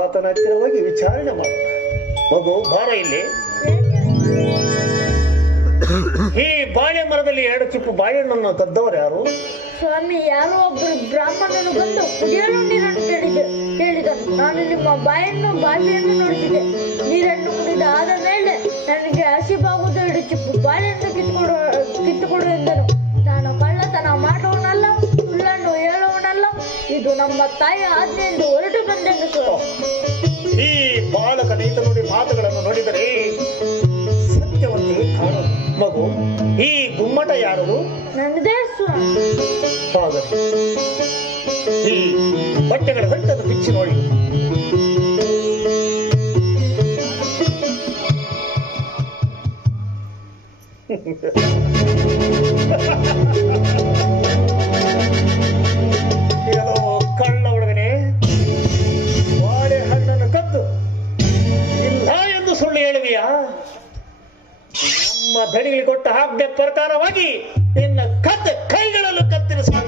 ಆತನ ಹತ್ತಿರ ಹೋಗಿ ವಿಚಾರಣೆ ಮಾಡೋಣ. ಮಗು ಬಾರ ಇಲ್ಲಿ. ಈ ಬಾಳೆ ಮರದಲ್ಲಿ 2 ಚಿಪ್ಪು ಬಾಳೆಹಣ್ಣನ್ನು ಕದ್ದವರು ಯಾರು? ಸ್ವಾಮಿ, ಯಾರೋ ಒಬ್ಬರು ಬ್ರಾಹ್ಮಣನು ಬಂದು ಕುಡಿಯಲು ನೀರನ್ನು ಕೇಳಿದನು. ನಾನು ನಿಮ್ಮ ಬಾವಿಯನ್ನು ನೋಡುತ್ತಿದ್ದೆ. ನೀರನ್ನು ಕುಡಿದ ಆದ ಮೇಲೆ ನನಗೆ ಹಸಿವಾಗುವುದು 2 ಚಿಪ್ಪು ಬಾಳೆಯನ್ನು ಕಿತ್ತುಕೊಡು ಎಂದನು. ನಾನು ಕಳ್ಳತನ ಮಾಡುವನಲ್ಲ, ಸುಳ್ಳನ್ನು ಹೇಳುವನಲ್ಲ, ಇದು ನಮ್ಮ ತಾಯಿ ಆಜ್ಞೆ ಎಂದು ಹೊರಟು ಬಂದೆಂದು ಸ್ವಾಮಿ. ಈ ಬಾಲಕನ ನೋಡಿ ಮಾತುಗಳನ್ನು ನೋಡಿದರೆ ಸತ್ಯವಂತೆ ಕಾಣು. ಮಗು, ಈ ಗುಮ್ಮಟ ಯಾರದು? ನನ್ನದೇ ಸ್ವಾಮಿ. ಹಾಗಾದರೆ ಈ ಬಟ್ಟೆಗಳ ಗಂಟನ್ನು ಬಿಚ್ಚಿ ನೋಡಿ. ಕಳ್ಳ ಹುಡುಗನೇ, ಬಾಳೆಹಣ್ಣನ್ನು ಕದ್ದು ಇಲ್ಲ ಎಂದು ಸುಳ್ಳು ಹೇಳುವಿಯಾ? ನಮ್ಮ ದಣಿಗೆ ಕೊಟ್ಟ ಆಜ್ಞೆ ಪ್ರಕಾರವಾಗಿ ನಿನ್ನ ಕದ್ದು ಕೈಗಳಲ್ಲೂ ಕತ್ತರಿಸಬೇಕು.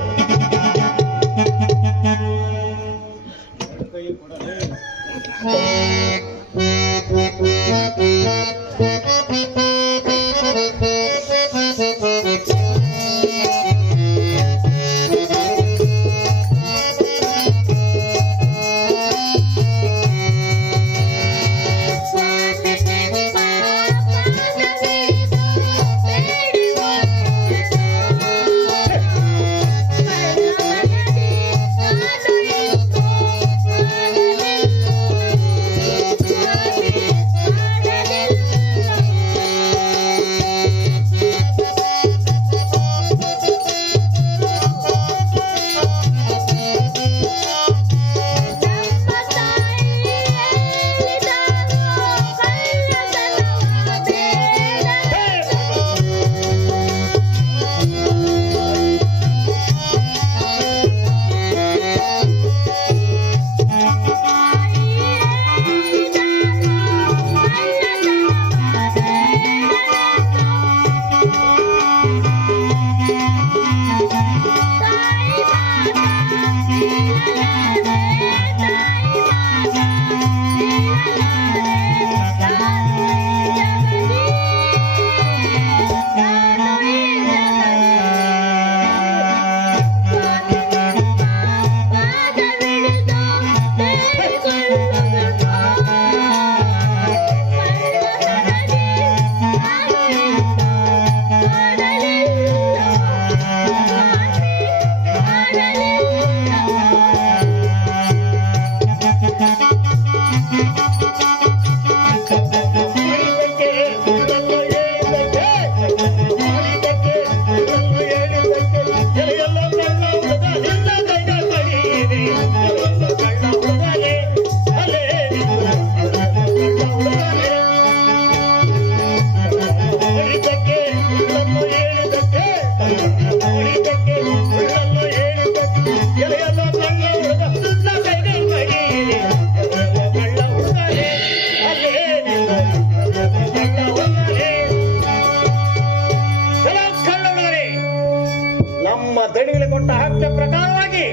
ದಣಿಗೆ ಕೊಟ್ಟ ಆಜ್ಞೆ ಪ್ರಕಾರವಾಗಿ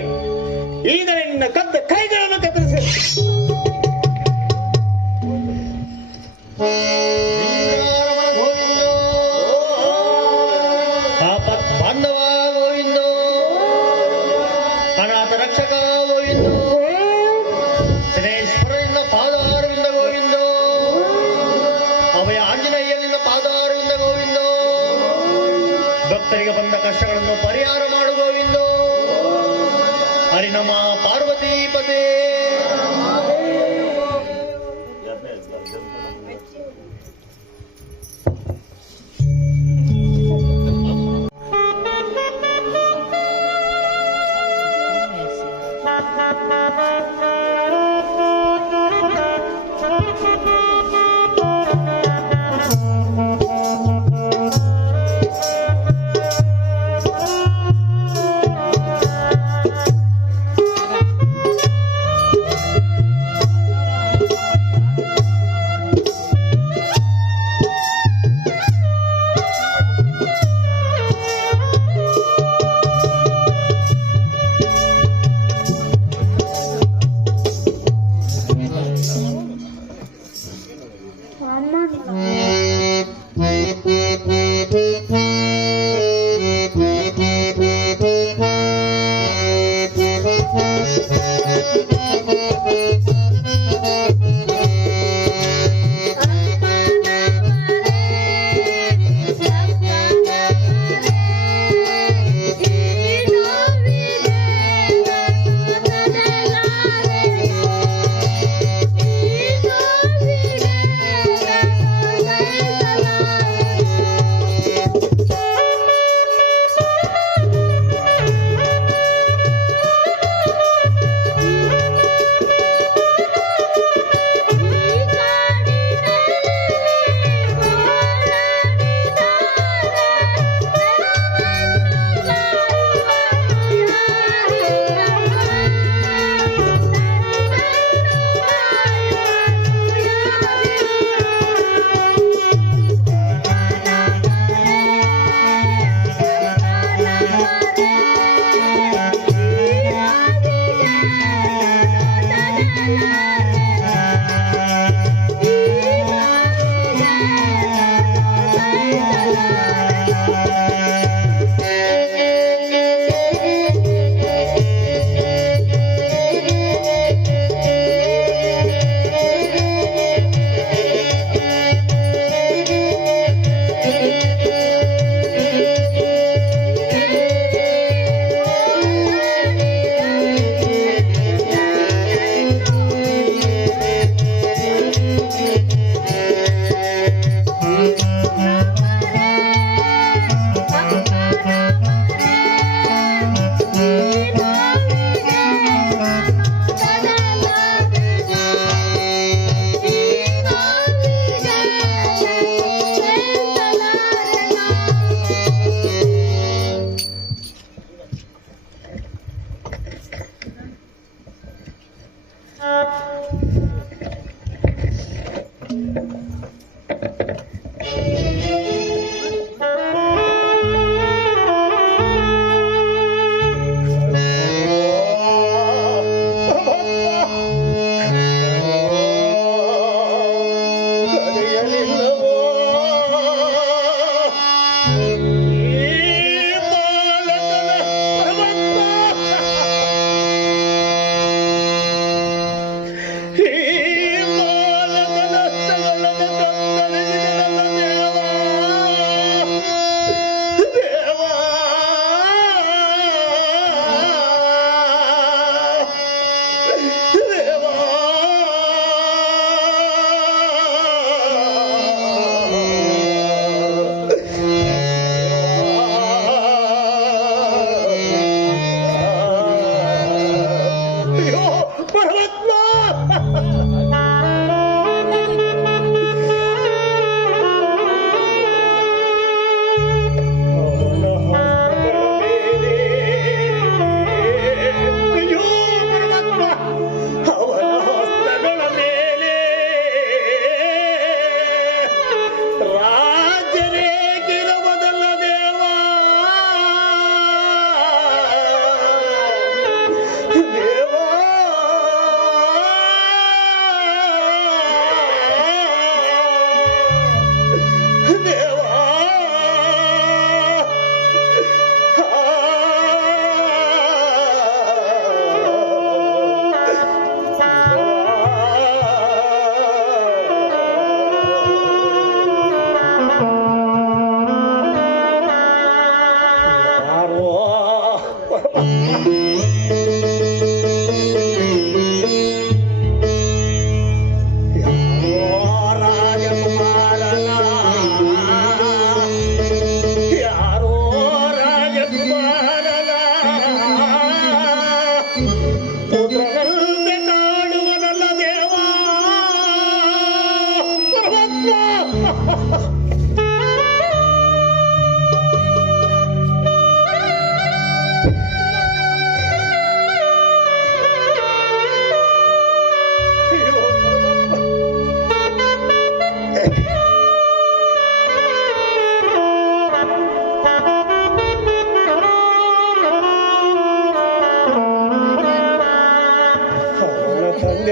ಈಗ ನಿನ್ನ ಕದ್ದ ಕೈಗಳನ್ನು ಕತ್ತರಿಸಿ. ಬಾಂಧವ ಗೋವಿಂದ, ಅನಾಥ ರಕ್ಷಕ ಗೋವಿಂದ, ಶನೇಶ್ವರನಿಂದ ಪಾದಾರವಿಂದ ಗೋವಿಂದ, ಅಭಯ ಆಂಜನೇಯನಿಂದ ಪಾದಾರವಿಂದ ಗೋವಿಂದ, ಭಕ್ತರಿಗೆ ಬಂದ ಕಷ್ಟಗಳನ್ನು ಪರಿಹಾರ ಮಾಡು ಗೋವಿಂದ. ಹರಿನಮ ಪಾರ್ವತಿ ಪದೇ.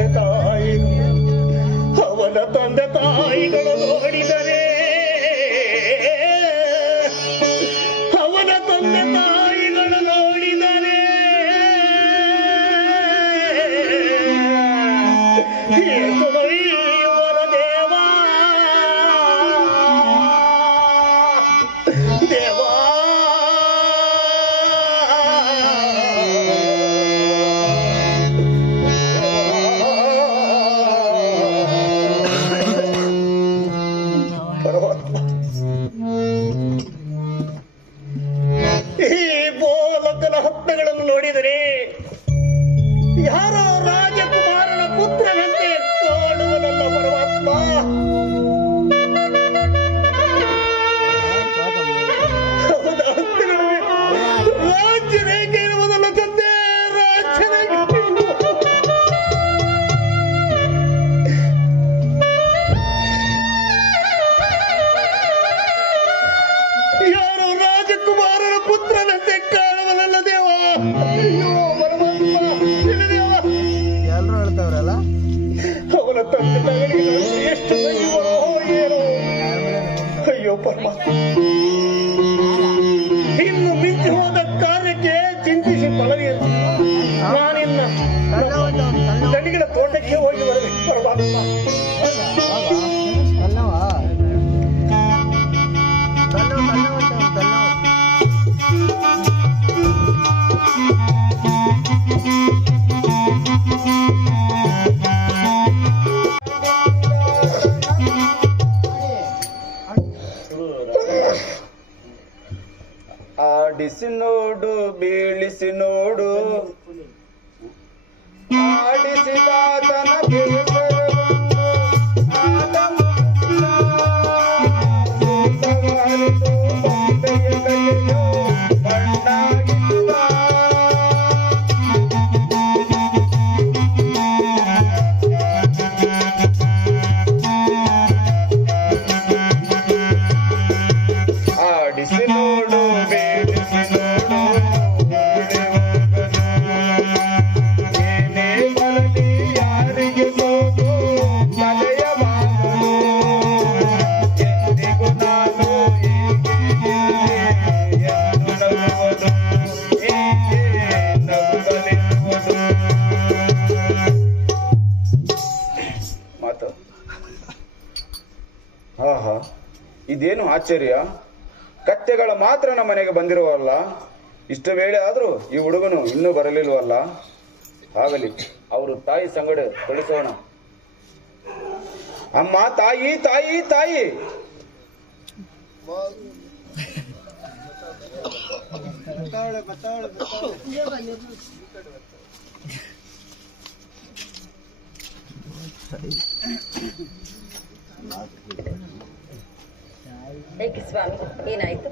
ತಂದೆ ತಾಯಿ ಅವನ ತಂದೆ ತಾಯಿಗಳು ನೋಡಿದರೆ ಅವನ ತಂದೆ ತಾಯಿಗಳು ನೋಡಿದರೆ ಏಸುವರ ದೇವಾ ದೇವಾ ಈ ಬೋಲಕನ ಹತ್ತಗಳನ್ನು ನೋಡಿದರೆ ಯಾರೋ ರಾಜಕುಮಾರನ ಪುತ್ರನಂತೆ ಕಾಣುವುದಲ್ಲ ಪರಮಾತ್ಮ. ಅವನ ಹತ್ತಗಳಲ್ಲಿ ರಾಜ್ಯರೇಖೆ ಇರುವುದಲ್ಲ ತಂದೆ, ರಾಜ್ಯರೇಖೆ ಯಾರೋ ರಾಜಕುಮಾರನ ಪುತ್ರನಂತೆ ಕಾಣುವನಲ್ಲ ದೇವ. ಅಯ್ಯೋ ಪರಮಾತ್ಮ, ಇಲ್ಲಿ ದೇವ. ಎಲ್ರು ಹೇಳ್ತಾವ್ರಲ್ಲ ಅವನ ತಂದೆ ತಾಯಿಗಳಿಗೆ ನಾನು ಎಷ್ಟು ಬೈಯುವರೋ ಏನೋ. ಅಯ್ಯೋ ಪರಮಾತ್ಮ, ಇನ್ನು ಮಿಂಚಿ ಹೋದ ಕಾರ್ಯಕ್ಕೆ ಚಿಂತಿಸಿ ಫಲವೀರು. ನಾನಿನ್ನ ದಣಿಗಳ ತೋಟಕ್ಕೆ ಹೋಗಿ ಬರಬೇಕು ಪರಮಾತ್ಮ. ಆಡಿಸಿ ನೋಡು ಬೀಳಿಸಿ ನೋಡು ಆಡಿಸಿದಾತನ ಬೇಸರವನ್ನು ಆದ ಮುನ್ನ ಸವಾರಿತು ಬೊಂಬೆಯ ಕೈಯೋ ಬಣ್ಣಾಗಿದ್ದ. ಆಡಿಸಿ ನೋಡು ಬೇಡಿಸಿ ನೋಡು ಓಡಿ ಹೋಗನು. ಏನೇ ಬರಲಿ ಯಾರಿಗೆ ಸೋಗು ತಲೆಯ ಬಾಗಲು. ಎಂದಿಗೂ ನಾನು ಹೀಗೆ ಎಂದು ನಗುವುದು, ಹೀಗೆ ನಗುತ್ತಲಿರುವುದು. ಮಾತು ಆಹಾ, ಇದೇನು ಆಶ್ಚರ್ಯ. ಕತ್ತೆಗಳ ಮಾತ್ರ ನಮ್ಮ ಮನೆಗೆ ಬಂದಿರುವಲ್ಲ. ಇಷ್ಟು ವೇಳೆ ಆದ್ರೂ ಈ ಹುಡುಗನು ಇನ್ನೂ ಬರಲಿಲ್ವಲ್ಲ. ಆಗಲಿ, ಅವರು ತಾಯಿ ಸಂಗಡ ಕಳಿಸೋಣ. ಅಮ್ಮ, ತಾಯಿ ತಾಯಿ ತಾಯಿ. ಏಕೆ ಸ್ವಾಮಿ, ಏನಾಯ್ತು?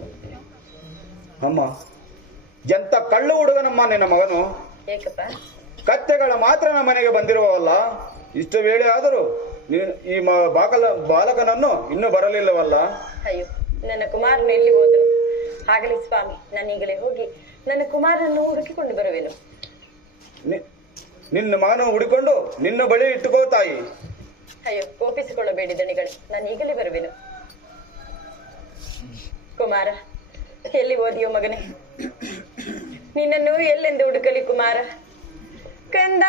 ಅಮ್ಮ, ಎಂತ ಕಳ್ಳು ಹುಡುಗನಮ್ಮ ನಿನ್ನ ಮಗನು. ಏಕಪ್ಪ? ಕತ್ತೆಗಳ ಮಾತ್ರ ನಮ್ಮ ಮನೆಗೆ ಬಂದಿರುವವಲ್ಲ. ಇಷ್ಟು ವೇಳೆ ಆದರೂ ಈ ಬಾಲಕನನ್ನು ಇನ್ನೂ ಬರಲಿಲ್ಲವಲ್ಲ. ಅಯ್ಯೋ, ನನ್ನ ಕುಮಾರನು ಎಲ್ಲಿ ಹೋದನು? ಆಗಲಿ ಸ್ವಾಮಿ, ನಾನೀಗಲೇ ಹೋಗಿ ನನ್ನ ಕುಮಾರನನ್ನು ಹುಡುಕಿಕೊಂಡು ಬರುವೆನು. ನಿನ್ನ ಮಗನ ಹುಡುಕೊಂಡು ನಿನ್ನ ಬಳಿ ಇಟ್ಟುಕೋ ತಾಯಿ. ಅಯ್ಯೋ, ಕೋಪಿಸಿಕೊಳ್ಳಬೇಡಿ ದಣಿಗಳು, ನಾನು ಈಗಲೇ ಬರುವೆನು. ಕುಮಾರ, ಎಲ್ಲಿ ಓದಿಯೋ ಮಗನೇ? ನಿನ್ನನ್ನು ಎಲ್ಲೆಂದು ಹುಡುಕಲಿ ಕುಮಾರ? ಕಂದ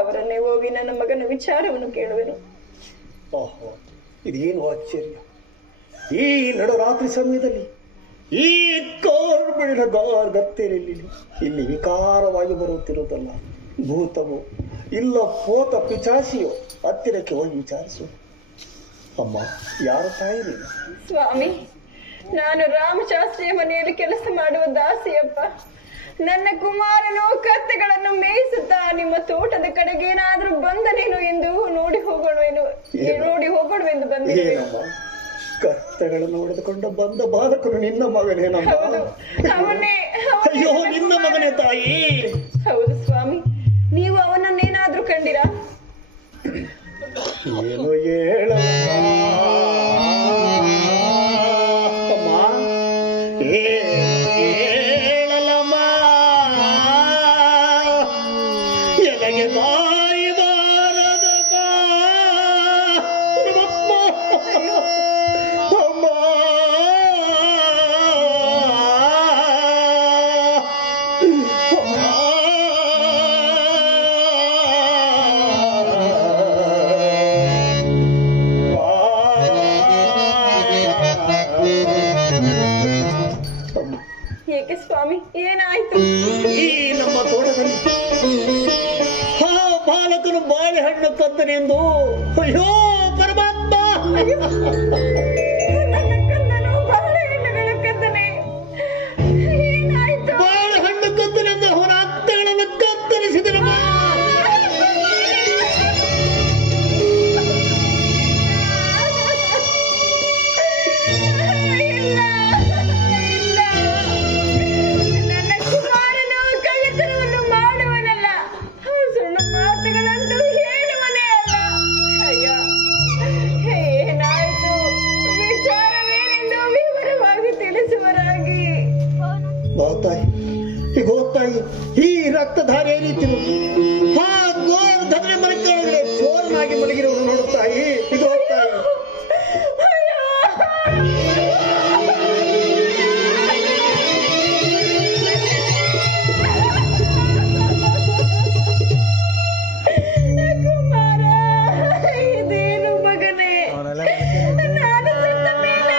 ಅವರನ್ನೇ ಹೋಗಿ ನನ್ನ ಮಗನ ವಿಚಾರವನ್ನು ಕೇಳುವೆನು. ಓಹೋ, ಇದೇನು ಆಶ್ಚರ್ಯ! ಈ ನಡುರಾತ್ರಿ ಸಮಯದಲ್ಲಿ ಈ ಕಾರ್ಬೆಳಿನ ಗತ್ತೇಲಿ ಇಲ್ಲಿ ವಿಕಾರವಾಗಿ ಬರುತ್ತಿರುವುದಲ್ಲ ಭೂತವೋ ಇಲ್ಲ ಭೂತ ಪಿಚಾಸಿಯೋ? ಹತ್ತಿರಕ್ಕೆ ಹೋಗಿ ವಿಚಾರಿಸು. ಅಮ್ಮ, ಯಾರು ತಾಯಿ ನೀನು? ಸ್ವಾಮಿ, ನಾನು ರಾಮಶಾಸ್ತ್ರಿಯ ಮನೆಯಲ್ಲಿ ಕೆಲಸ ಮಾಡುವ ದಾಸಿಯಪ್ಪ. ನನ್ನ ಕುಮಾರನು ಕತ್ತೆಗಳನ್ನು ಮೇಯಿಸುತ್ತಾ ನಿಮ್ಮ ತೋಟದ ಕಡೆಗೆ ಏನಾದ್ರೂ ಬಂದನೇನು ಎಂದು ನೋಡಿ ಹೋಗೋಣವೆಂದು ಬಂದಿದ್ದೇನೆ. ಕತ್ತೆಗಳನ್ನು ಹೊಡೆದುಕೊಂಡು ಬಂದ ಬಾಲಕನು ನಿನ್ನ ಮಗನೇನಮ್ಮ? ಹೌದು, ಅವನೇ. ಅಯ್ಯೋ, ನಿನ್ನ ಮಗನೇ ತಾಯಿ? ಹೌದು ಸ್ವಾಮಿ. ನೀವು ಅವನನ್ನೇನಾದ್ರೂ ಕಂಡಿರಾ? ಏನು ಹೇಳಮ್ಮ, ಹೇಳಲಮ್ಮ, ಎನಗೆ ಬಾಯಿ ಬಾರದಮ್ಮ. ಅಮ್ಮ, ಏಕೆ ಸ್ವಾಮಿ, ಏನಾಯ್ತು? ಈ ನಮ್ಮ ತೋಟದಲ್ಲಿ ಆ ಬಾಲಕನು ಬಾಳೆಹಣ್ಣು ಕದ್ದನೆಂದು. ಅಯ್ಯೋ ಪರಮಾತ್ಮ! ನನ್ನ ಕಂದನು ಬಾಳೆಹಣ್ಣುಗಳ ಕದ್ದನೆ. ಏನಾಯ್ತು? ಬಾಳೆಹಣ್ಣು ಕದ್ದನೆಂದು ಅವನ ಅತ್ತೆಗಳನ್ನು ಕತ್ತರಿಸಿದನಮ್ಮ. ಇಲ್ಲ, ನನ್ನ ಕುಮಾರನು ಕಳ್ಳತನವನ್ನು ಮಾಡುವನಲ್ಲ, ಸುಳ್ಳು ಮಾತುಗಳಂತೂ ಹೇಳುವನೇ ಅಲ್ಲ. ಅಯ್ಯ, ಏನಾಯ್ತು? ವಿಚಾರವೇನೆಂದು ವಿವರವಾಗಿ ತಿಳಿಸುವರಾಗಿ. ತಾಯಿ, ಈ ರಕ್ತಧಾರೆ ರೀತಿರುವುದು ಆ ಗೋರ್ಧನೆ ಮರಕ್ಕೆ ಚೋರನಾಗಿ ಮಲಗಿರುವುದು ನೋಡುತ್ತಾಯಿ. ಇದು ತಾಯಿ. ಕುಮಾರ, ಇದೇನು ಮಗನೇ? ನಾನು ಸತ್ತ ಮೇಲೆ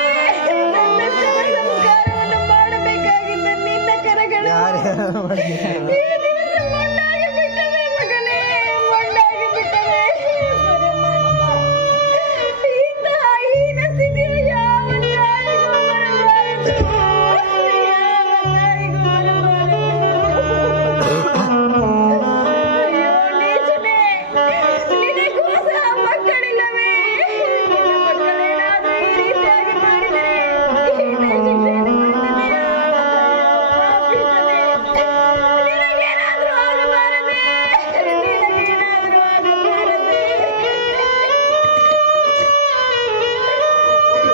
ನನ್ನ ಶವ ಸಂಸ್ಕಾರವನ್ನು ಮಾಡಬೇಕಾಗಿದ್ದ ನಿನ್ನ ಕರಗಳು ಈ ದಿವಸ ಮೊಂಡಾಗಿ ಬಿಟ್ಟವೆ ಮಗನೇ, ಮೊಂಡಾಗಿ ಬಿಟ್ಟವೆ. ಪರಮಾತ್ಮ, ಇಂತಹ ಹೀನ ಸ್ಥಿತಿಯು ಯಾವ ತಾಯಿಗೂ ಬರಬಾರದು, ಯಾವ ತಾಯಿಗೂ ಬರಬಾರದು. ಅಯ್ಯೋ ನೀಚನೇ, ನಿನಗೂ ಸಹ ಮಕ್ಕಳಿಲ್ಲವೇ? ನಿನ್ನ ಮಕ್ಕಳೇನಾದ್ರೂ ಈ ರೀತಿಯಾಗಿ ಮಾಡಿದರೆ ಇದೇ ಶಿಕ್ಷೆಯನ್ನು ಪಡೆದಿದೆಯಾ? ನಿನಗೇನಾದ್ರೂ ಆಗಬಾರದೆ, ನಿನಗೇನಾದ್ರೂ ಆಗಬಾರದೆ.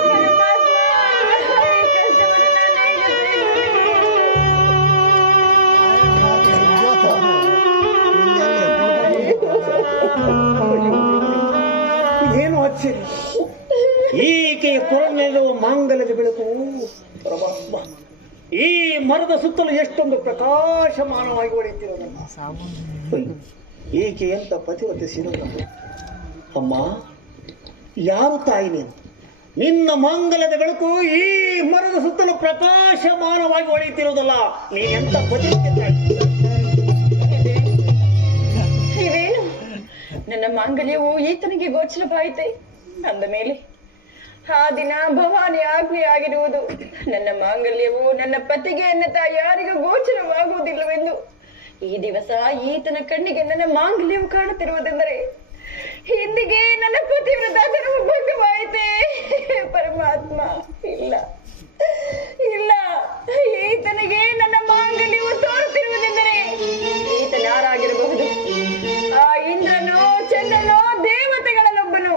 ಪರಮಾತ್ಮ, ಈ ಕಷ್ಟವನ್ನು ನಾನು ಹೇಗೆ ಇದೇನು ಆಶ್ಚರ್ಯ! ಈಕೆಯ ಕೊರಳಿರುವ ಮಾಂಗಲ್ಯದ ಬೆಳಕು ಪರಮಾತ್ಮ ಈ ಮರದ ಸುತ್ತಲೂ ಎಷ್ಟೊಂದು ಪ್ರಕಾಶಮಾನವಾಗಿ ಹೊಳೆಯುತ್ತಿರೋದಲ್ಲ. ಈಕೆ ಎಂತ ಪತಿವತೆ ಸಿರುವುದು. ಅಮ್ಮ, ಯಾರು ತಾಯಿ ನೀನು? ನಿನ್ನ ಮಾಂಗಲ್ಯದ ಬೆಳಕು ಈ ಮರದ ಸುತ್ತಲೂ ಪ್ರಕಾಶಮಾನವಾಗಿ ಹೊಳೆಯುತ್ತಿರುವುದಲ್ಲ. ನೀನೆಂತ ಪತಿವತೆ ತಾಯಿ? ಇದೇನು? ನನ್ನ ಮಾಂಗಲ್ಯವು ಈತನಿಗೆ ಗೋಚರವಾಯಿತೆ. ಅಂದ ಮೇಲೆ ಆ ದಿನ ಭವಾನಿ ಆಜ್ಞೆಯಾಗಿರುವುದು, ನನ್ನ ಮಾಂಗಲ್ಯವು ನನ್ನ ಪತಿಗೆ ಎನ್ನತ ಯಾರಿಗೂ ಗೋಚರವಾಗುವುದಿಲ್ಲವೆಂದು. ಈ ದಿವಸ ಈತನ ಕಣ್ಣಿಗೆ ನನ್ನ ಮಾಂಗಲ್ಯವು ಕಾಣುತ್ತಿರುವುದೆಂದರೆ ಇಂದಿಗೆ ನನ್ನ ಪತಿವ್ರತ ಧರ್ಮ ಭಂಗವಾಯಿತೆ. ಪರಮಾತ್ಮ, ಇಲ್ಲ ಇಲ್ಲ, ಈತನಿಗೆ ನನ್ನ ಮಾಂಗಲ್ಯವು ತೋರುತ್ತಿರುವುದೆಂದರೆ ಈತನಾರಾಗಿರಬಹುದು. ಆ ಇಂದ್ರನೋ ಚಂದ್ರನೋ ದೇವತೆಗಳಲ್ಲೊಬ್ಬನು.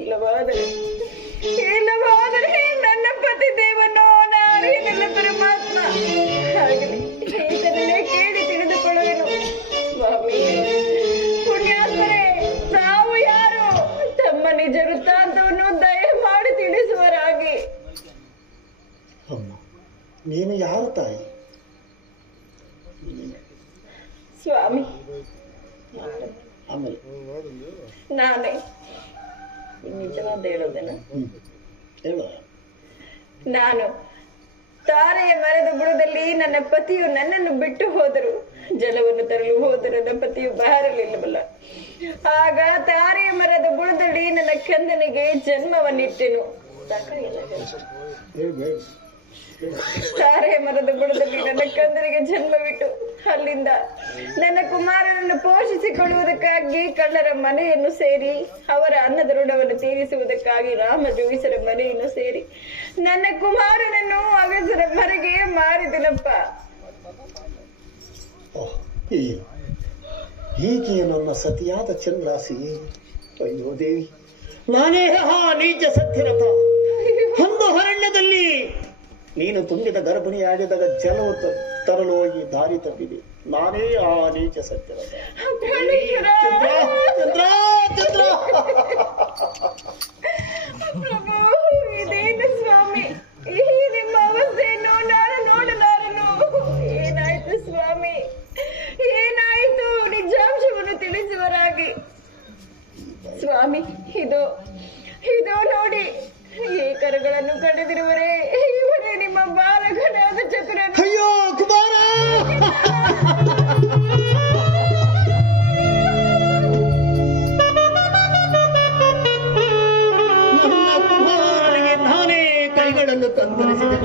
ಇಲ್ಲವಾದರೆ ನನ್ನ ಪತಿ ದೇವನೋ ನಾನೇನಲ್ಲ ಪರಮಾತ್ಮ. ಆಗಲಿ, ಈತನನ್ನೇ ಕೇಳಿ ತಿಳಿದುಕೊಳ್ಳುವೆನು. ಸ್ವಾಮಿ, ಪುಣ್ಯಾತ್ಮರೇ, ತಾವು ಯಾರು? ತಮ್ಮ ನಿಜ ವೃತ್ತಾಂತವನ್ನು ದಯಮಾಡಿ ತಿಳಿಸುವರಾಗಿ. ಅಮ್ಮ, ನೀನು ಯಾರು ತಾಯಿ? ಸ್ವಾಮಿ, ಆಮೇಲೆ ನಾನೇ ನಿಜವಾದ ಹೇಳೋದೇನ? ಹೇಳು. ನಾನು ತಾರೆಯ ಮರದ ಬುಡದಲ್ಲಿ ನನ್ನ ಪತಿಯು ನನ್ನನ್ನು ಬಿಟ್ಟು ಹೋದರು. ಜಲವನ್ನು ತರಲು ಹೋದರೆ ನನ್ನ ಪತಿಯು ಬಾರಲಿಲ್ಲವಲ್ಲ. ಆಗ ತಾರೆಯ ಮರದ ಬುಡದಲ್ಲಿ ನನ್ನ ಕಂದನಿಗೆ ಜನ್ಮವನ್ನಿಟ್ಟೆನು. ತಾರೆಯ ಮರದ ಬುಡದಲ್ಲಿ ನನ್ನ ಕಂದನಿಗೆ ಜನ್ಮವಿಟ್ಟು ಅಲ್ಲಿಂದ ನನ್ನ ಕುಮಾರನನ್ನು ಪೋಷಿಸಿಕೊಳ್ಳುವುದಕ್ಕಾಗಿ ಕಳ್ಳರ ಮನೆಯನ್ನು ಸೇರಿ ಅವರ ಅನ್ನದ ಋಣವನ್ನು ತೀರಿಸುವುದಕ್ಕಾಗಿ ರಾಮಜೋಯಿಸರ ಮನೆಯನ್ನು ಸೇರಿ ನನ್ನ ಕುಮಾರನನ್ನು ಅಗಸರ ಮನೆಗೆ ಮಾರಿದನಪ್ಪ. ಹೀಗೆ ನನ್ನ ಸತಿಯಾದ ಚಂದ್ರಾಸಿ. ಅಯ್ಯೋ ದೇವಿ, ನಾನೇ ನೀಚ ಸತ್ಯರಥ. ಒಂದು ಅರಣ್ಯದಲ್ಲಿ ನೀನು ತುಂಬಿದ ಗರ್ಭಿಣಿಯಾಗಿದ್ದಾಗ ಜಲವು ತರಲು ಹೋಗಿ ದಾರಿ ತಪ್ಪಿದೆ. ನಾನೇ ಆ ನೀಚ ಸತ್ಯರಥ. ಪ್ರಭು, ಇದೇನು ಸ್ವಾಮಿ, ಈ ನಿಮ್ಮ ಅವಸ್ಥೆಯನ್ನು ನಾನು ನೋಡಲಾರನು. ಏನಾಯ್ತು ಸ್ವಾಮಿ, ಏನಾಯ್ತು? ನಿಜಾಂಶವನ್ನು ತಿಳಿಸುವರಾಗಿ. ಸ್ವಾಮಿ, ಇದೋ ನೋಡಿ, ಈ ಕರಗಳನ್ನು ಕಡಿದಿರುವರೇ, ಇವರೇ ನಿಮ್ಮ ಬಾಲಕನಾದ ಚತುರನು. ಅಯ್ಯೋ ಕುಮಾರ, ನನ್ನ ಕುಮಾರನಿಗೆ ನಾನೇ ಕೈಗಳನ್ನು ತಂದರಿಸಿದೆ.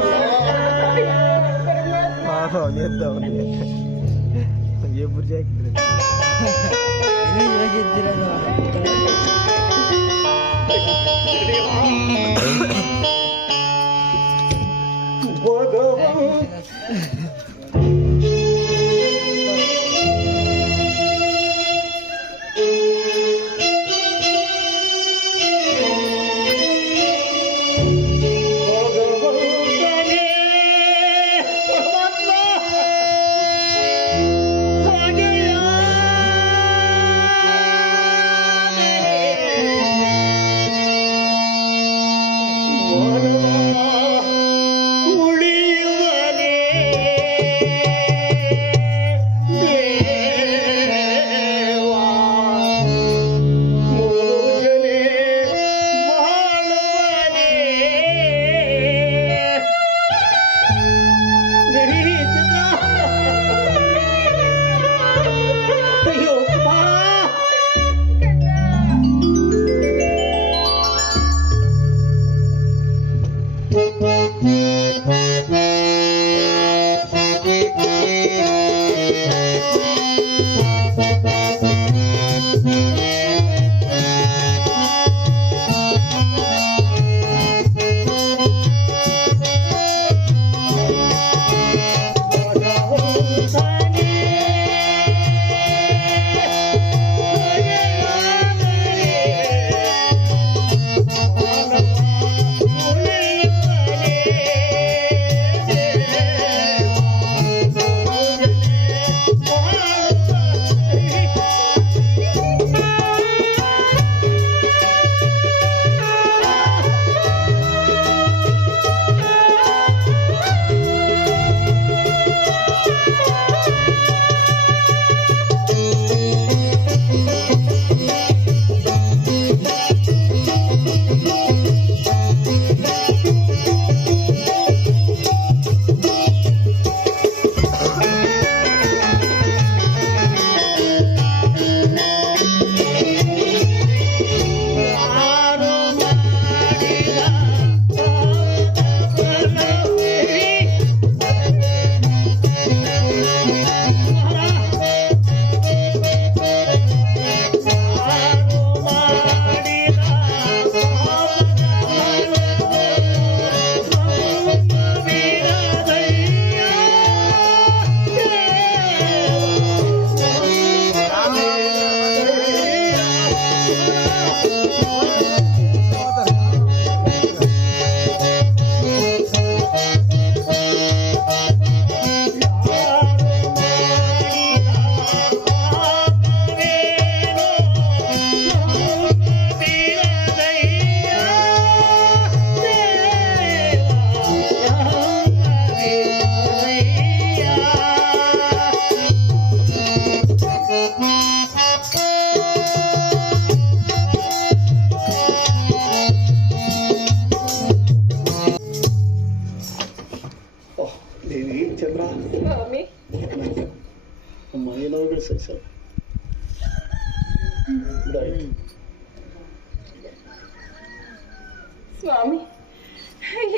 ಸ್ವಾಮಿ,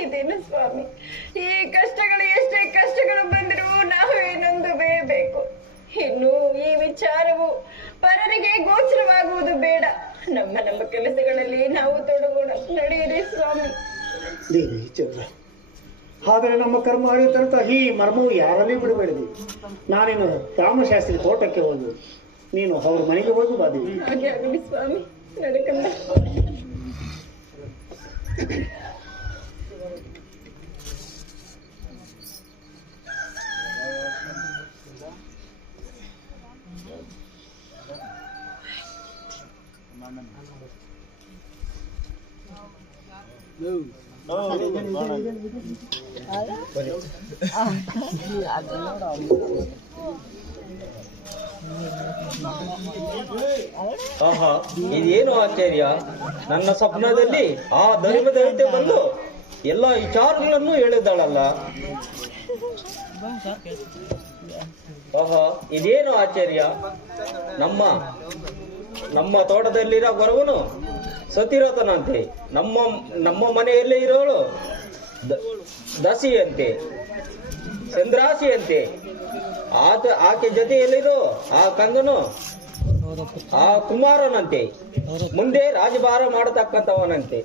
ಇದೇನು ಸ್ವಾಮಿ, ಈ ಕಷ್ಟಗಳು ಎಷ್ಟೇ ಕಷ್ಟಗಳು ಬಂದರೂ ನಾವೇ ನೊಂದಬೇಕು. ಇನ್ನು ಈ ವಿಚಾರವು ಪರರಿಗೆ ಗೋಚರವಾಗುವುದು ಬೇಡ. ನಮ್ಮ ನಮ್ಮ ಕೆಲಸಗಳಲ್ಲಿ ನಾವು ತೊಡಗೋಣ. ನಡೆಯಿರಿ ಸ್ವಾಮಿ. ದೇವಿ ಚಂದ್ರ, ಆದರೆ ನಮ್ಮ ಕರ್ಮ ಅರಿತಂತ ಈ ಮರ್ಮವು ಯಾರಲ್ಲೇ ಬಿಡಬೇಡದು. ನಾನೇನು ರಾಮಶಾಸ್ತ್ರಿ ತೋಟಕ್ಕೆ ಹೋಗಿ, ನೀನು ಅವ್ರ ಮನೆಗೆ ಹೋಗಿ ಬಾದೇವಿ. ಹಾಗೆ ಆಗಲಿ ಸ್ವಾಮಿ. ನಡಕಂದ. ಆಹಾ, ಇದೇನು ಆಶ್ಚರ್ಯ! ನನ್ನ ಸ್ವಪ್ನದಲ್ಲಿ ಆ ಧರ್ಮದೇವತೆ ಬಂದು ಎಲ್ಲ ವಿಚಾರಗಳನ್ನು ಹೇಳಿದ್ದಾಳಲ್ಲ. ಆಹಾ, ಇದೇನು ಆಶ್ಚರ್ಯ! ನಮ್ಮ ತೋಟದಲ್ಲಿರೋ ಗೊರವನು ಸತಿರಥನಂತೆ, ನಮ್ಮ ಮನೆಯಲ್ಲೇ ಇರೋಳು ದಸಿಯಂತೆ, ಚಂದ್ರಾಸಿಯಂತೆ. ಆಕೆ ಜೊತೆಯಲ್ಲಿರೋ ಆ ಕಂದನು ಆ ಕುಮಾರನಂತೆ, ಮುಂದೆ ರಾಜಭಾರ ಮಾಡತಕ್ಕಂಥವನಂತೆ.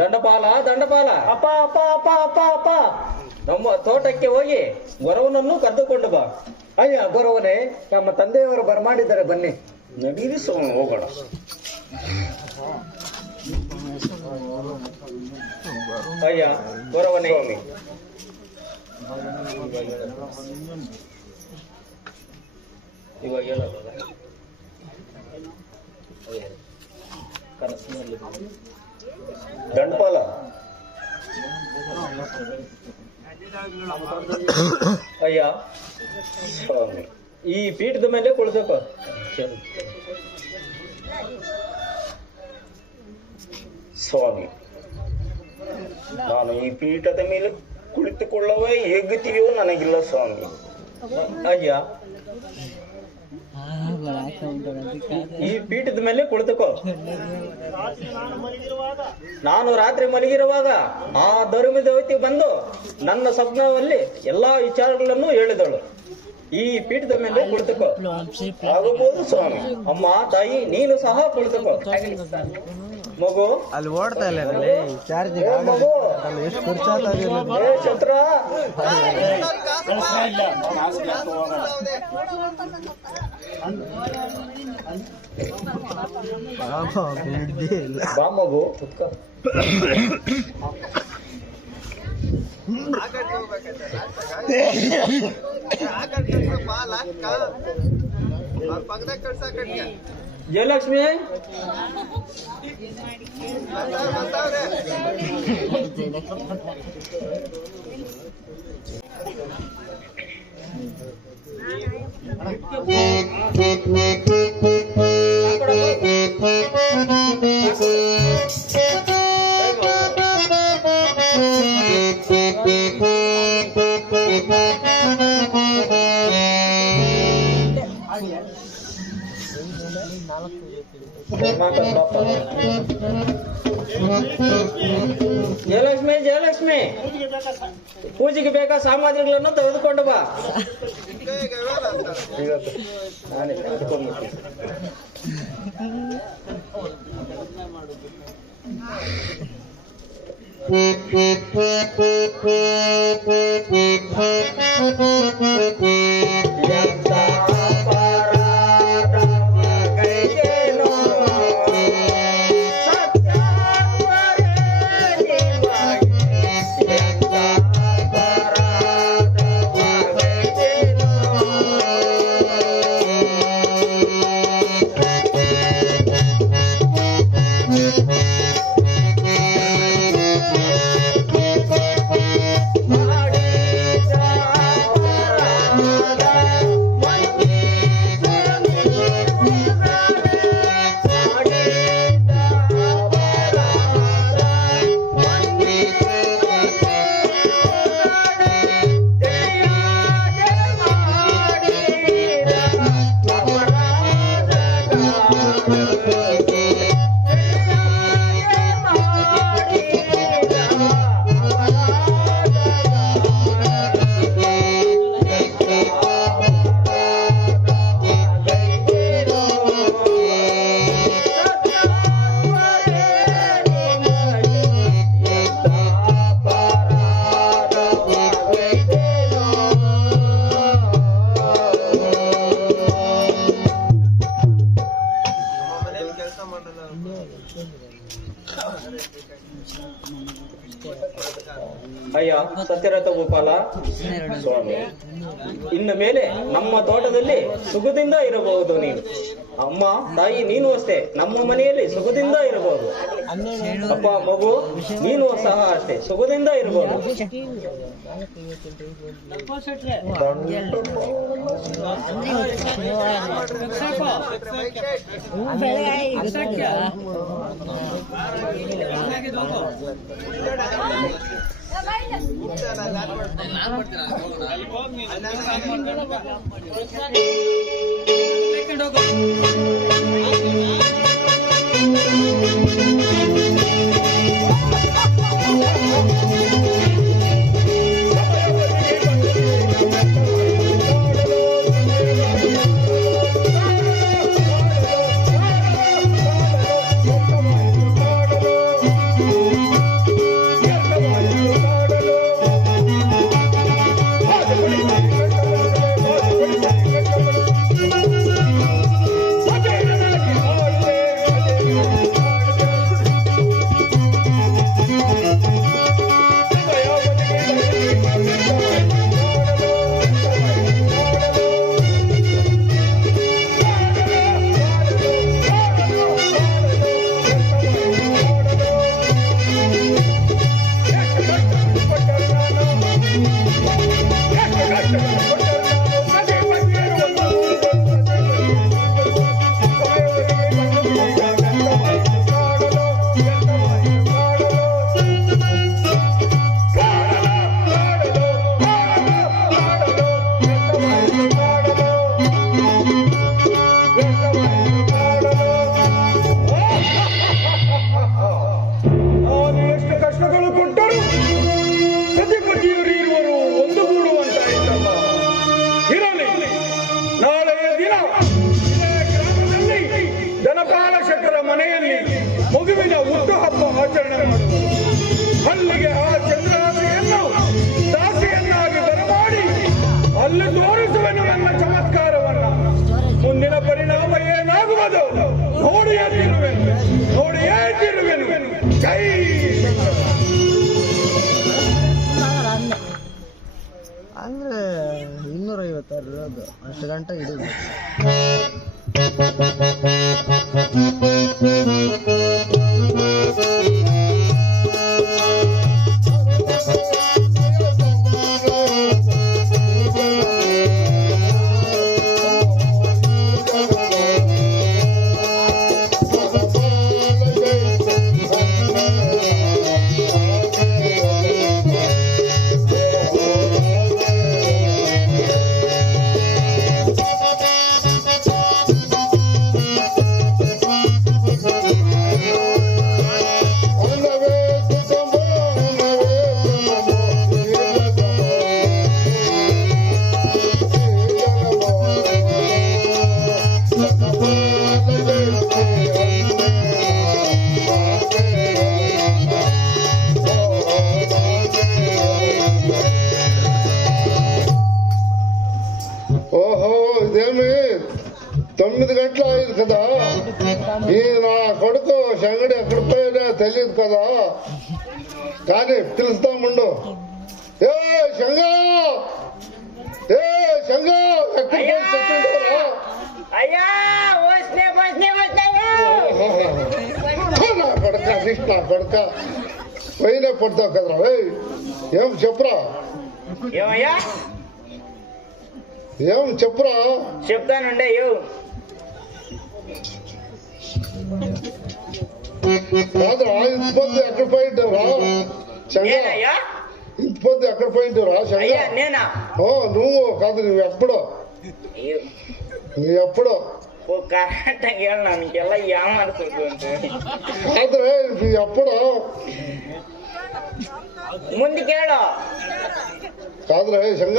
ದಂಡಪಾಲ ಅಪ್ಪ ಅಪ್ಪ ಅಪ್ಪ ಅಪ್ಪ ಅಪ್ಪ, ನಮ್ಮ ತೋಟಕ್ಕೆ ಹೋಗಿ ಗೊರವನನ್ನು ಕರೆದುಕೊಂಡು ಬಾ. ಅಯ್ಯ ಗೊರವನೇ, ನಮ್ಮ ತಂದೆಯವರು ಬರಮಾಡಿದ್ದಾರೆ, ಬನ್ನಿ. ನಡೀರಿ ಸ್ವಾಮಿ, ಹೋಗೋಣ. ಅಯ್ಯ ಗೊರವನೇ, ಇವಾಗ ಹೇಳೋದಲ್ಲ ಕನಸಿನಲ್ಲಿ ದಂಡಪಾಲ, ಅಯ್ಯ ಸ್ವಾಮಿ, ಈ ಪೀಠದ ಮೇಲೆ ಕುಳಿತುಕೋ. ಸ್ವಾಮಿ, ನಾನು ಈ ಪೀಠದ ಮೇಲೆ ಕುಳಿತುಕೊಳ್ಳುವ ಯೋಗ್ಯತೆಯೂ ನನಗಿಲ್ಲ ಸ್ವಾಮಿ. ಅಯ್ಯ, ಈ ಪೀಠದ ಮೇಲೆ ಕುಳಿತುಕೋ. ನಾನು ರಾತ್ರಿ ಮಲಗಿರುವಾಗ ಆ ಧರ್ಮದೇವತೆ ಬಂದು ನನ್ನ ಸ್ವಪ್ನದಲ್ಲಿ ಎಲ್ಲಾ ವಿಚಾರಗಳನ್ನು ಹೇಳಿದಳು. ಈ ಪೀಠದ ಮೇಲೆ ಕುಳಿತುಕೋ. ಆಗಬಹುದು ಸ್ವಾಮಿ. ಅಮ್ಮ ತಾಯಿ, ನೀನು ಸಹ ಕುಳಿತುಕೋ. ಮಗು ಅಲ್ಲಿ ಓಡ್ತಾ ಇಲ್ಲ ಚಾರ್ಜ್ ಮಗು, ಎಷ್ಟು ಖರ್ಚಾಗ್ತಾ ಏ ಛತ್ರ, ಇಲ್ಲ. ಬಾ ಮಗು. ಜಯಲಕ್ಷ್ಮಿ, ಜಯಲಕ್ಷ್ಮಿ, ಜಯಲಕ್ಷ್ಮಿ, ಪೂಜೆಗೆ ಬೇಕಾ ಸಾಮಗ್ರಿಗಳನ್ನು ತೆಗೆದುಕೊಂಡು ಬಾ. ನಾನೇ ತೆಗೆದುಕೊಂಡ್ಬಿಡ್ತೀನಿ. ಮಾಡಿದ ಅಯ್ಯ ಸತ್ಯರಥ ಗೋಪಾಲ ಸ್ವಾಮಿ, ಇನ್ನು ಮೇಲೆ ನಮ್ಮ ತೋಟದಲ್ಲಿ ಸುಖದಿಂದ ಇರಬಹುದು ನೀನು. ಅಮ್ಮ ತಾಯಿ ನೀನು ಅಷ್ಟೇ ನಮ್ಮ ಮನೆಯಲ್ಲಿ ಸುಖದಿಂದ ಇರಬಹುದು. ಅಪ್ಪ ಮಗು ನೀನು ಸಹ ಅಷ್ಟೇ ಸುಖದಿಂದ ಇರಬಹುದು. ಅಂದ್ರೆ 256 ಇರೋದು ಅಷ್ಟು ಗಂಟೆ ಹಿಡಿದು ఓహో ఇదేమి 9 గంటలు అయింది కదా ఈ నా కొడుకు సంగడి ఎక్కడ పోయినా తెలియదు కదా కానీ పిలుస్తాముండు ఏ సంగా ఏ సంగా ఎక్కడ పోయి అయ్యా నా కొడుక నా కొడుక పోయినా పడతావు కదరా ఏం చెప్పురా ఏమయ్యా ఏం చెప్పురా చెప్తానండి అయ్యో కాదురా ఇంత పొద్దు ఎక్కడ పోయింటావురా సంగా ఇంత పొద్దు ఎక్కడ పోయింటావురా సంగా నేనా నువ్వు కాదు నువ్వు ఎప్పుడో నువ్వు ఎప్పుడో ಕರೆಕ್ಟಾಗಿ ಹೇಳ ನನಗೆಲ್ಲ ಯಾಮಾರಿಸೋದು ಅಂತ ಕಾದ್ರೆ ಎಪ್ಪಡೋ ಮುಂದೆ ಕೇಳು కాదురా సంగ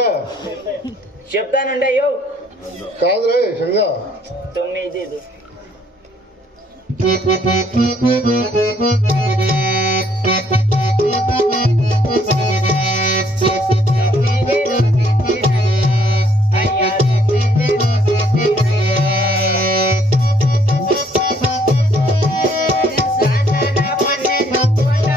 చెప్తానండి అయ్యో కాదురా సంగ 9 Thank you.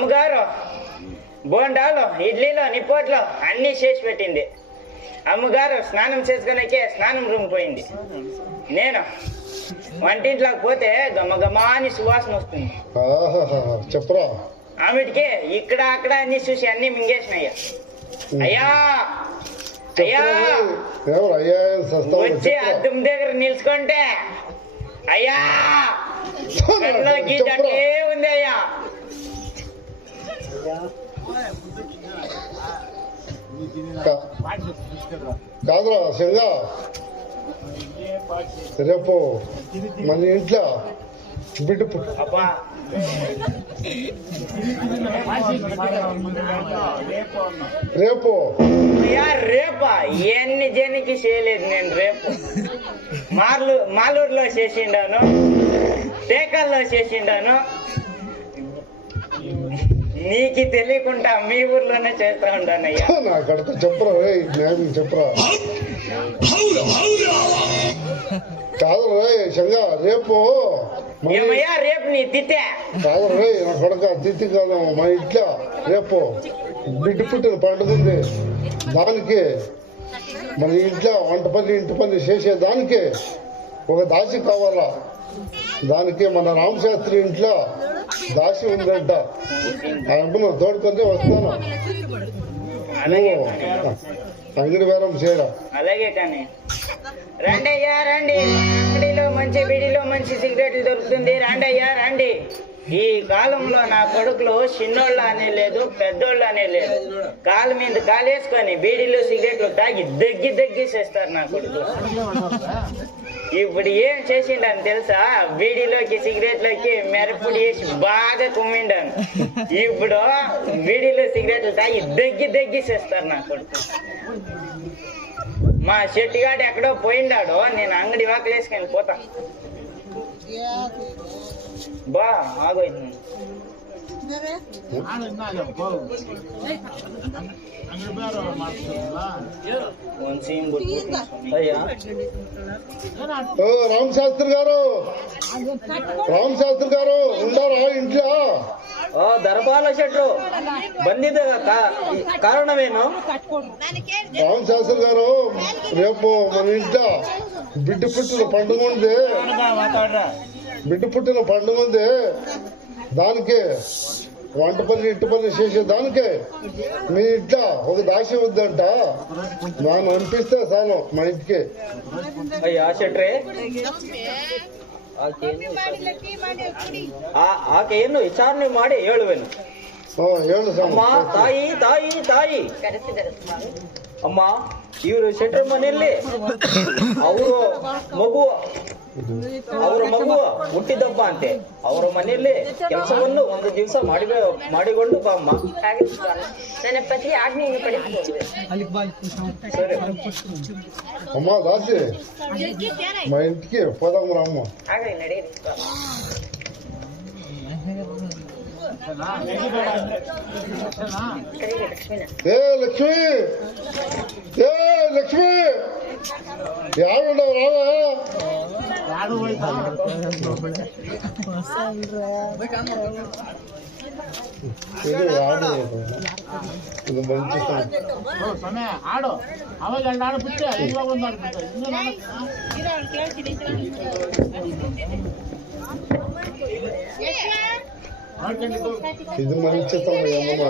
అమ్మగారు బోండాలు ఇడ్లీలో నిపోట్లో అన్నీ చేసి పెట్టింది. అమ్మగారు స్నానం చేసుకునేకే స్నానం రూమ్ పోయింది. నేను వంటింట్లోకి పోతే గమగమాని సువాసన వస్తుంది. చెప్పరా ఆమెటికి ఇక్కడ అక్కడ అన్ని చూసి అన్ని మింగేసినయ్యా. అయ్యా అయ్యా వచ్చి అద్దం దగ్గర నిల్చుకుంటే అయ్యా కళ్ళలోకి జట్టే ఉంది అయ్యా. కాదురా శంగా, రేపు మన ఇంట్లో బిడ్డ అబ్బా రేపు రేపా ఎన్ని జనికి చేయలేదు నేను. రేపు మాలూరులో చేసిండాను, టేకల్లో చేసిండాను. నీకు తెలియకుండా మీ ఊర్లోనే చేస్తా ఉంటానయ్యా. నాకడతా చెప్పరా రే, జ్ఞానం చెప్పరా. కాదు రే శంగా, రేపు ఏమయ్యా రేపు నీ తిట్టే కాదు రే నా కొడక, తిత్తి కాదు. మా ఇంట్లో రేపు బిడ్డ పుట్టిన పండుగ ఉంది. దానికి మన ఇంట్లో వంట పని ఇంటి పని చేసే దానికి ఒక దాసి కావాలా. దానికి మన రామశాస్త్రి ఇంట్లో దాసి ఉందంట. ఆ అమ్మను తోడుకొని వస్తాను. అంగడి వేరం చేయరా. అలాగే కానీ రండి అయ్యా రండి. అంగడిలో మంచి బీడీలో మంచి సిగరెట్లు దొరుకుతుంది. రండి అయ్యా రండి. ఈ కాలంలో నా కొడుకులు చిన్నోళ్ళు అనే లేదు, పెద్దోళ్ళు అనే లేదు. కాలు మీద కాలేసుకొని బీడీలు సిగరెట్లు తాగి దగ్గిసేస్తారు నా కొడుకు. ఇప్పుడు ఏం చేసిండని తెలుసా? బీడీలోకి సిగరెట్లోకి మిరపుడి వేసి బాగా కుమ్మిండాను. ఇప్పుడు బీడీలో సిగరెట్లు తాగి దగ్గిసేస్తారు నా కొడుకు. మా చెట్టుగాడు ఎక్కడో పోయిండాడు, నేను అంగడి వాకలేసుకొని పోతా. బా ఆగోయింది. అయ్యా రామశాస్త్రి గారు, రామశాస్త్రి గారు ఉండారా ఇంట్లో? దర్బాల చెట్టు బంధిత కారణమేను? రామశాస్త్రి గారు, రేపు మన ఇంట్లో బిడ్డ పుట్టిన పండుగ ఉంది. బిడ్డ పుట్టిన పండుగ ఉంది. దానికి వంట పని ఇంటి పని చేసే దానికి మీ ఇంట్లో ఒక దాసి వద్దంట. ನಾನು అనిపిస్తే చాలు మా ఇంటికి. అయ్యా ಶೆಟ್ರೆ, ಆಕೆಯನ್ನು ವಿಚಾರಣೆ ಮಾಡಿ ಹೇಳುವೆನು. ಹೇಳು ಅಮ್ಮ. ತಾಯಿ ತಾಯಿ ತಾಯಿ ಅಮ್ಮ, ಇವರು ಶೆಟ್ರ ಮನೆಯಲ್ಲಿ ಅವರ ಮಗು ಹುಟ್ಟಿದಬ್ಬ ಅಂತೆ. ಅವರ ಮನೆಯಲ್ಲಿ ಕೆಲಸವನ್ನು ಒಂದು ದಿವಸ ಮಾಡಿಕೊಂಡು ಬಾ ಅಮ್ಮ. ನನ್ನ ಪತಿ ಆಜ್ಞೆಯನ್ನು ಪಡೆದುಕೊಳ್ಳುವೆ. ಸರಿ ಅಮ್ಮ ದಾಸಿ, మా ఇంటికి పోదాం రామ్మ. ಆಗಲಿ ನಡೆಯಿರಿ. ఏ లక్ష్మి, ఏ లక్ష్మి, యాడుండవు రావా? ఇది మంచి ఆడు ಅವಾಗ ಆಡು ಬಿಟ್ಟು ಈಗ ಒಂದು ఇది మంచి సమయం అమ్మా.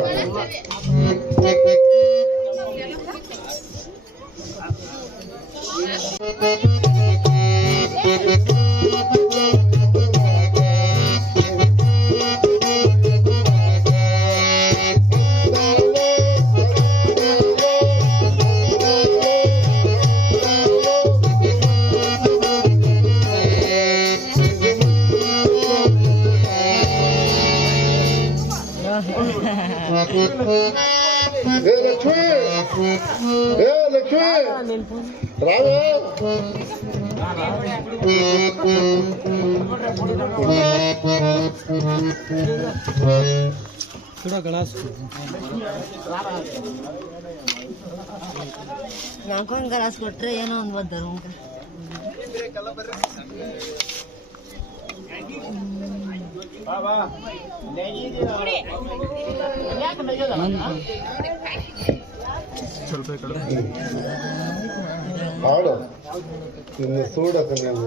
ఏ లక్ష్మి, ఏ లక్ష్మి రావా? ನಾಲ್ಕೊಂದು ಗ್ಲಾಸ್ ಕೊಟ್ರೆ ಏನೋ ಒಂದು ಬರ್ತಾರೆ ಹಾಡು ಇನ್ನು ಸೂಡಕ ನಾನು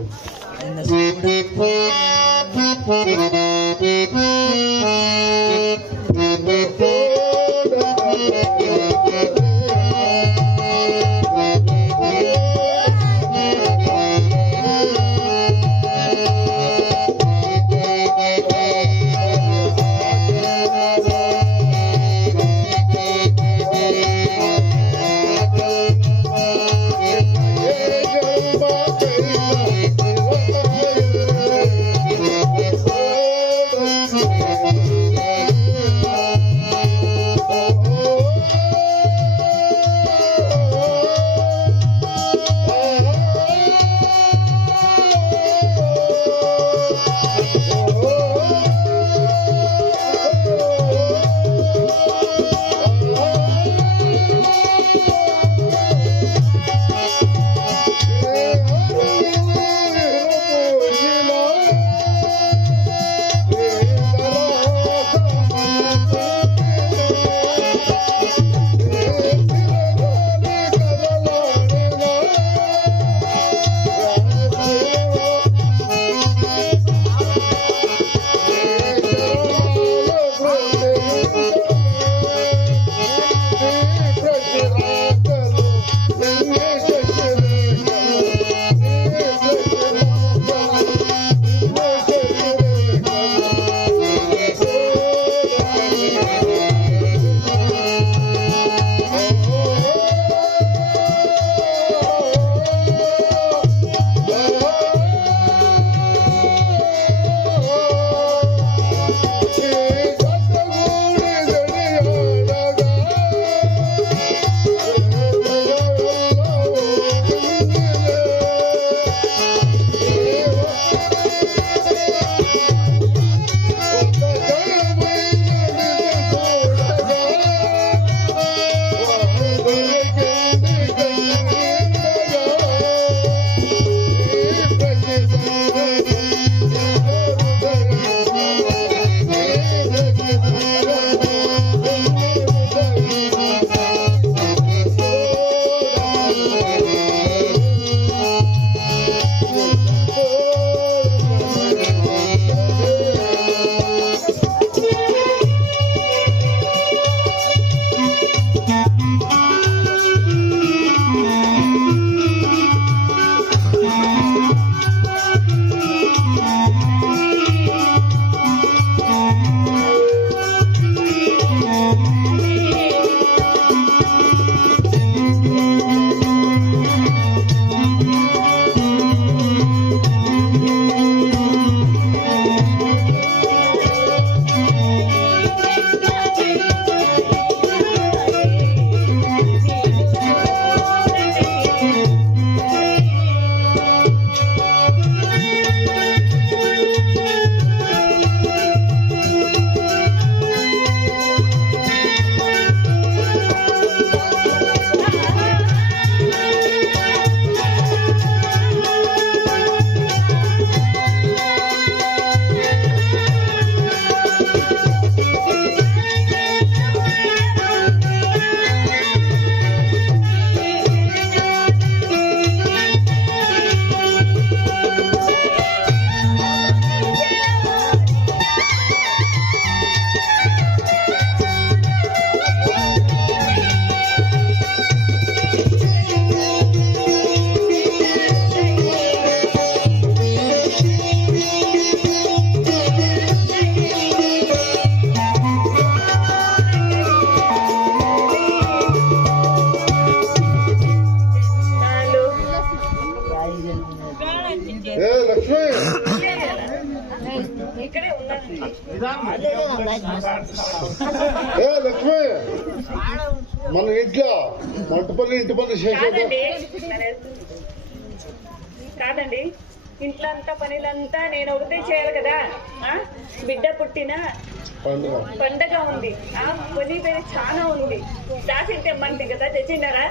ఏ లక్ష్మి మన ఇంట్లో ఇంటి పని కాదండి ఇంట్లో అంతా పనులంతా నేను ఒకటే చేయాలి కదా. బిడ్డ పుట్టిన పండగ ఉంది, పని పేరు చాలా ఉంది. దాసి తెమ్మంటే కదా, తెచ్చిండారా?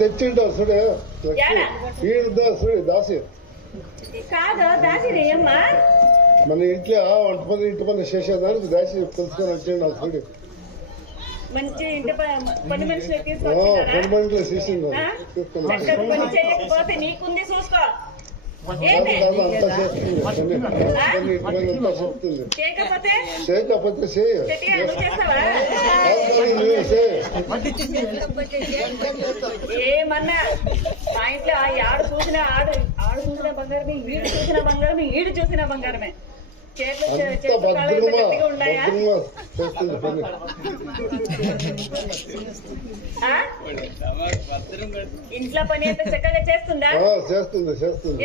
తెచ్చిండా సుడే దాసి కాదు దాసి అమ్మా మన ఇంట్లో ఇంటి పని చేసేదానికి దాచి తెలుసుకొని వచ్చాడు నాకు చూడు మంచి ఇంటి పని మనిషిని పని తీసుకొచ్చినారా? మంటలో చేసింది ఆ? తీసుకొని చక్కగా పని చేయకపోతే నీకుంది చూసుకో. ఏంటి? అంతా చేస్తుంది పని ఇంటి పని అంతా చెప్తుంది చేయకపోతే చేయకపోతే చేయ గట్టిగా నువ్వు చేస్తావా? నువ్వే చేయ ఏమన్నా మా ఇంట్లో ఆడు చూసిన ఆడు చూసిన బంగారమే, ఈడు చూసిన బంగారమే, ఈడు చూసిన బంగారమే. చేతులు అంత చేతులు కాళ్ళు ఎంత భద్రంగా గట్టిగా ఉన్నాయా? చేస్తుంది పని ఆ? ఇంట్లో పని ఎంత చక్కగా చేస్తుందా? చేస్తుంది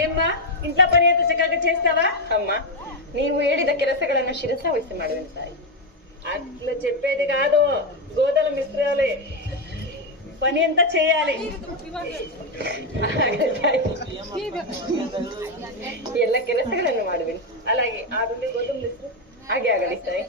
ఏమ్మా ఇంట్లో పని ఎంత చక్కగా చేస్తావా? అమ్మా ನೀವು ಹೇಳಿದ ಕೆಲಸಗಳನ್ನು ಶಿರಸಾವಹಿಸಿ ಮಾಡುವೆನು ತಾಯಿ. అట్లా చెప్పేది కాదు, గోదల మిశ్రాలే పని ఎంత చేయాలి. ಎಲ್ಲ ಕೆಲಸಗಳನ್ನು ಮಾಡುವೆನು. అలాగే ಆಗುಂಬೆ ಗೋಧುಮ ಮಿಶ್ರ ಹಾಗೆ ಆಗಲಿ ತಾಯಿ.